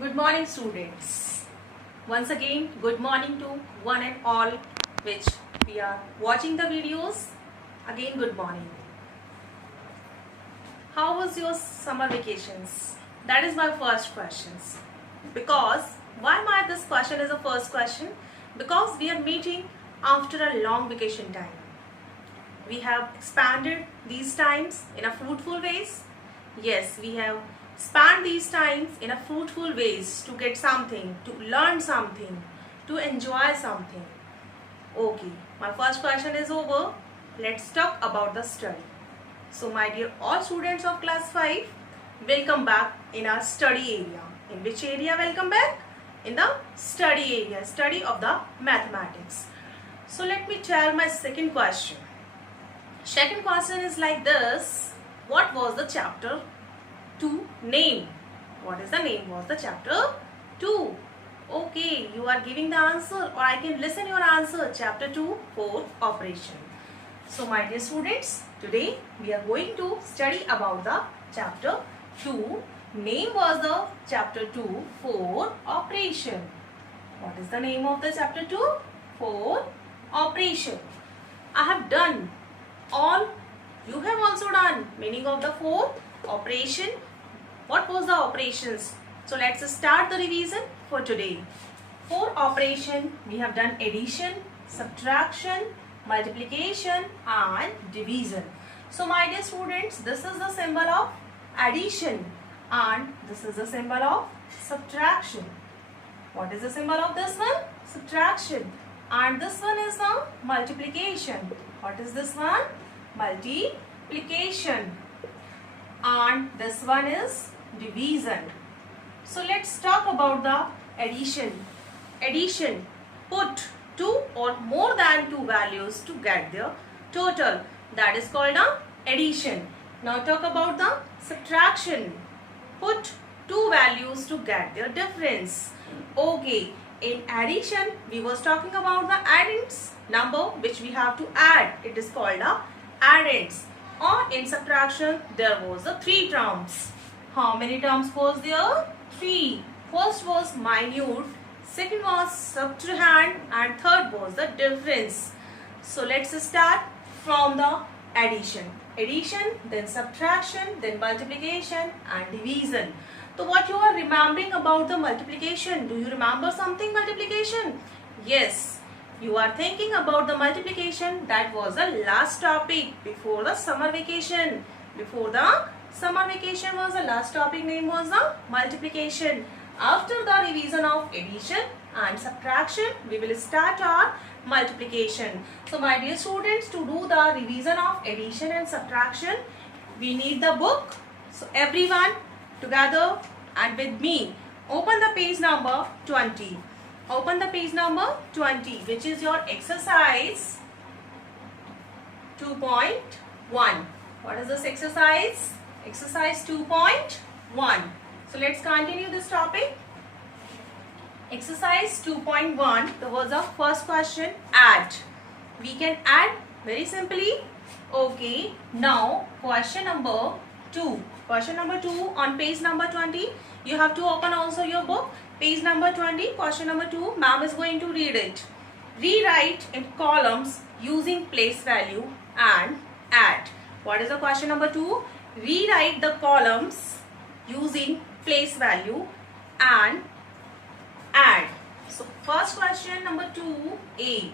Good morning, students. Once again, good morning to one and all which we are watching the videos. Again, good morning. How was your summer vacations? That is my first question. Because why my this question is the first question? Because we are meeting after a long vacation time. We have expanded these times in a fruitful ways. Yes, we have spanned these times in a fruitful ways to get something, to learn something, to enjoy something. Okay, my first question is over. Let's talk about the study. So my dear all students of class 5, welcome back in our study area. In which area welcome back? In the study area, study of the mathematics. So let me tell my second question. Second question is like this. What was the chapter 2 name? What is the name was the chapter 2? Okay, you are giving the answer or I can listen your answer. Chapter 2, fourth operation. So my dear students, today we are going to study about the chapter 2. Name was the chapter 2, fourth operation. What is the name of the chapter 2? Fourth operation. I have done all. You have also done meaning of the fourth operation. What was the operations? So let's start the revision for today. For operation, we have done addition, subtraction, multiplication and division. So my dear students, this is the symbol of addition and this is the symbol of subtraction. What is the symbol of this one? Subtraction. And this one is the multiplication. What is this one? Multiplication. And this one is division. So let's talk about the addition. Addition. Put two or more than two values to get their total. That is called a addition. Now talk about the subtraction. Put two values to get their difference. Okay. In addition, we was talking about the addends number which we have to add. It is called a addends. Or in subtraction, there was the three terms. How many terms was there? Three. First was minute, second was subtrahend, and third was the difference. So let's start from the addition. Addition, then subtraction, then multiplication and division. So what you are remembering about the multiplication? Do you remember something multiplication? Yes. You are thinking about the multiplication. That was the last topic before the summer vacation. Before the summer vacation was the last topic name was the multiplication. After the revision of addition and subtraction, we will start our multiplication. So my dear students, to do the revision of addition and subtraction, we need the book. So everyone together and with me, open the page number 20. Open the page number 20, which is your exercise 2.1. What is this exercise? Exercise 2.1. So let's continue this topic. Exercise 2.1, there was a first question, add. We can add very simply. Okay, now question number 2. Question number 2 on page number 20. You have to open also your book. Page number 20, question number 2. Ma'am is going to read it. Rewrite in columns using place value and add. What is the question number 2? Rewrite the columns using place value and add. So first question number 2A.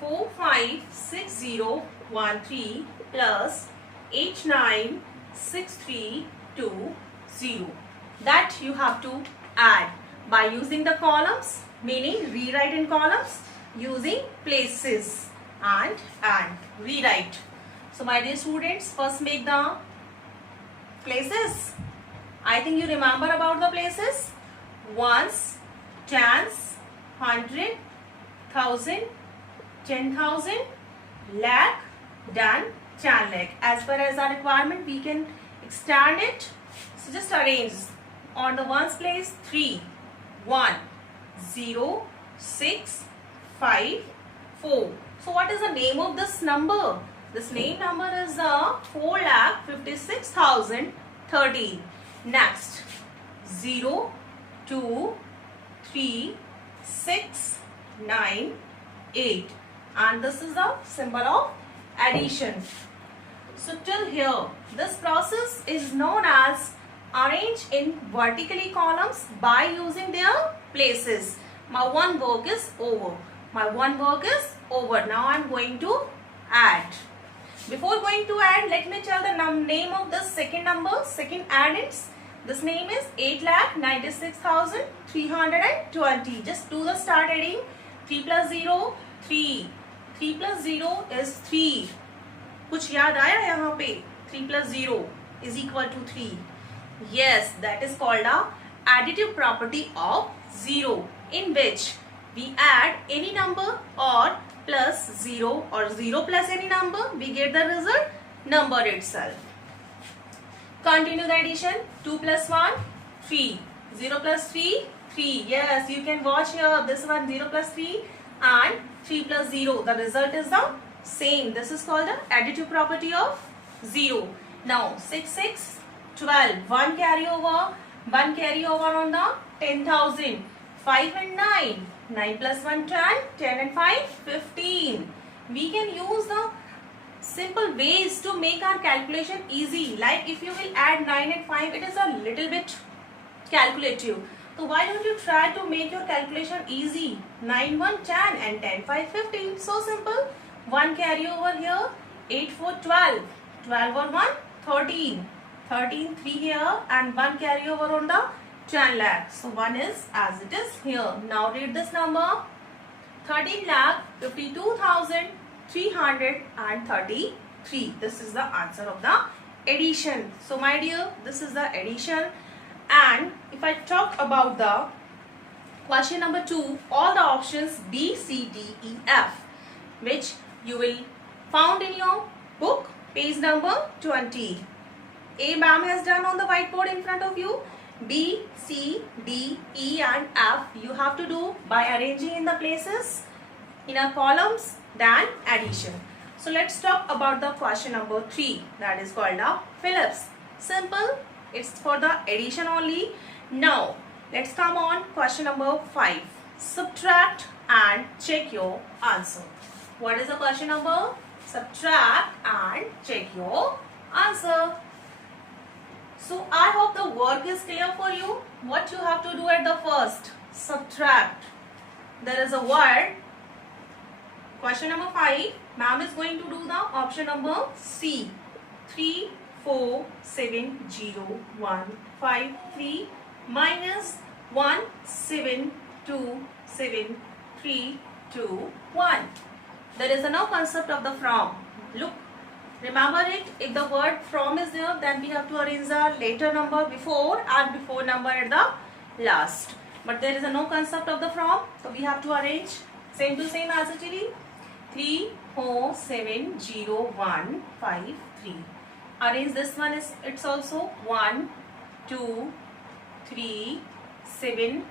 456013 plus 896320. That you have to add by using the columns, meaning rewrite in columns using places and rewrite. So my dear students, first make the places. I think you remember about the places. Ones, tens, 100, 1000, 10,000, lakh, done, 10 lakh. As per as our requirement, we can extend it. So just arrange on the ones place 3, 1, 0, 6, 5, 4. So what is the name of this number? This name number is 4,56,013. Next 0, 2, 3, 6, 9, 8. And this is the symbol of addition. So till here, this process is known as arrange in vertically columns by using their places. My one work is over. My one work is over. Now I am going to add. Before going to add, let me tell the name of the second number, second addends. This name is 8,96,320. Just do the start adding. 3 plus 0, 3. 3 plus 0 is 3. कुछ याद आया यहाँ पे? 3 plus 0 is equal to 3. Yes, that is called a additive property of 0, in which we add any number or plus 0 or 0 plus any number, we get the result number itself. Continue the addition. 2 plus 1, 3. 0 plus 3, 3. Yes, you can watch here. This one 0 plus 3 and 3 plus 0. The result is the same. This is called the additive property of 0. Now 6, 6, 12. 1 carry over. 1 carry over on the 10,000. 5 and 9. 9 plus 1, 10. 10 and 5, 15. We can use the simple ways to make our calculation easy. Like if you will add 9 and 5, it is a little bit calculative. So why don't you try to make your calculation easy? 9, 1, 10 and 10, 5, 15. So simple. 1 carry over here. 8, 4, 12. 12 or 1, 13. 13, 3 here and 1 carry over on the 10 lakh. So 1 is as it is here. Now read this number. 13,52,333. This is the answer of the addition. So my dear, this is the addition. And if I talk about the question number 2, all the options B, C, D, E, F, which you will found in your book, page number 20. A ma'am has done on the whiteboard in front of you. B, C, D, E and F you have to do by arranging in the places in a columns, then addition. So let's talk about the question number 3, that is called a Phillips. Simple, it's for the addition only. Now let's come on question number 5. Subtract and check your answer. What is the question number? Subtract and check your answer. So I hope the work is clear for you. What you have to do at the first, subtract. There is a word. Question number 5, ma'am is going to do the option number C. 3, 4, 7, 0, 1, 5, 3 minus 1, 7, 2, 7, 3, 2, 1. There is no concept of the from. Look. Remember it, if the word from is there, then we have to arrange the later number before and before number at the last. But there is no concept of the from, so we have to arrange same to same as it is. 3, 4, 7, 0, 1, 5, 3. Arrange this one, is it's also 1, 2, 3, 7,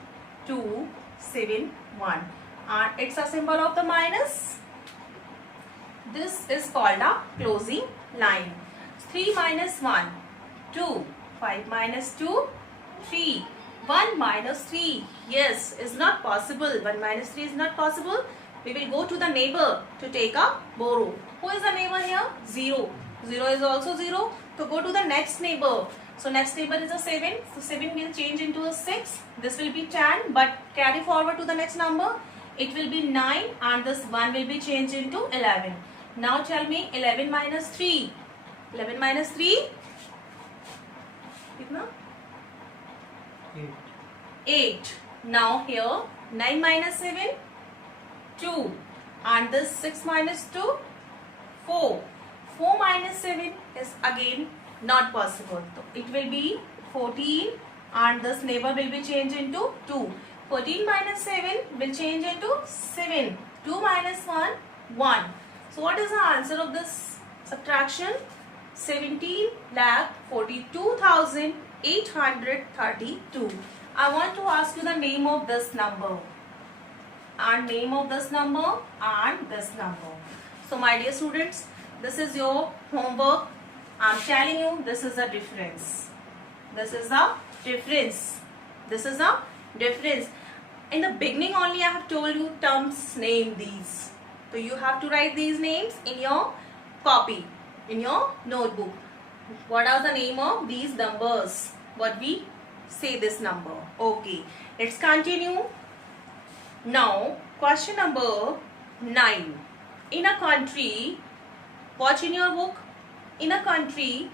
2, 7, 1. And it's a symbol of the minus. This is called a closing line. 3 minus 1, 2. 5 minus 2, 3. 1 minus 3. Yes, is not possible. 1 minus 3 is not possible. We will go to the neighbor to take a borrow. Who is the neighbor here? 0. 0 is also 0. So go to the next neighbor. So next neighbor is a 7. So 7 will change into a 6. This will be 10. But carry forward to the next number. It will be 9 and this 1 will be changed into 11. Now tell me 11 minus 3. 11 minus 3? Kitna? 8. Now here 9 minus 7? 2. And this 6 minus 2? 4. 4 minus 7 is again not possible. So it will be 14 and this neighbor will be changed into 2. 14 minus 7 will change into 7. 2 minus 1, 1. So what is the answer of this subtraction? 17,42,832. I want to ask you the name of this number. And name of this number and this number. So my dear students, this is your homework. I am telling you this is the difference. This is the difference. This is the difference. In the beginning only I have told you terms name these. So you have to write these names in your copy, in your notebook. What are the name of these numbers? What we say this number. Okay, let's continue. Now question number 9. In a country, watch in your book. In a country,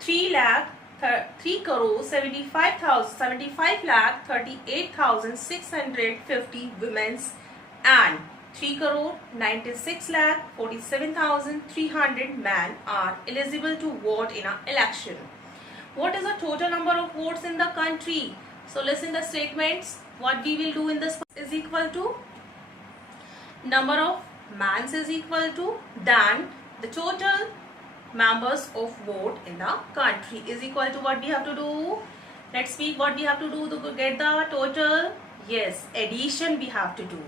3,35,38,650 women and 3,96,47,300 men are eligible to vote in an election. What is the total number of votes in the country? So listen the statements. What we will do in this is equal to number of men is equal to then the total members of vote in the country is equal to what we have to do. Let's speak what we have to do to get the total. Yes, addition we have to do.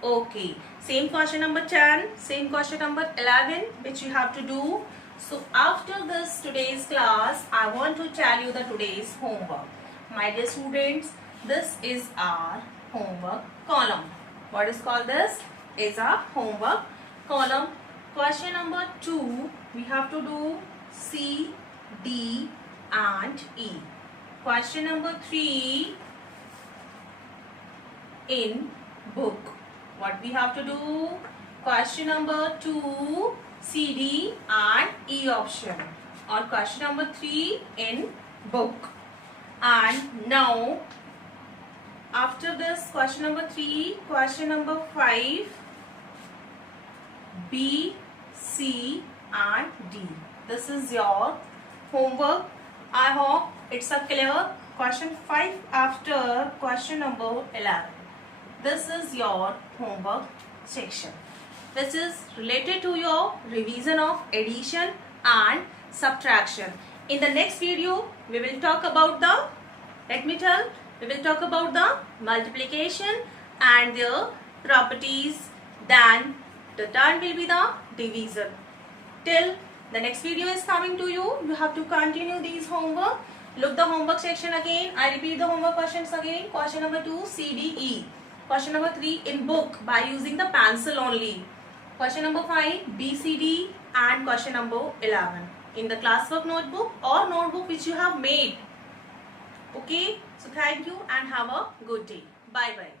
Okay, same question number 10, same question number 11 which you have to do. So after this today's class, I want to tell you the today's homework. My dear students, this is our homework column. What is called this? Is our homework column. Question number 2, we have to do C, D and E. Question number 3, in book. What we have to do? Question number 2, C, D and E option. Or question number 3, in book. And now, after this question number 3, question number 5, B, C and D. This is your homework. I hope it's a clear. Question 5 after question number 11. This is your homework section, which is related to your revision of addition and subtraction. In the next video, we will talk about the, we will talk about the multiplication and their properties. Then the turn will be the division. Till the next video is coming to you, you have to continue these homework. Look the homework section again. I repeat the homework questions again. Question number 2, C, D, E. Question number 3, in book by using the pencil only. Question number 5, B, C, D and question number 11. In the classwork notebook or notebook which you have made. Okay. So thank you and have a good day. Bye bye.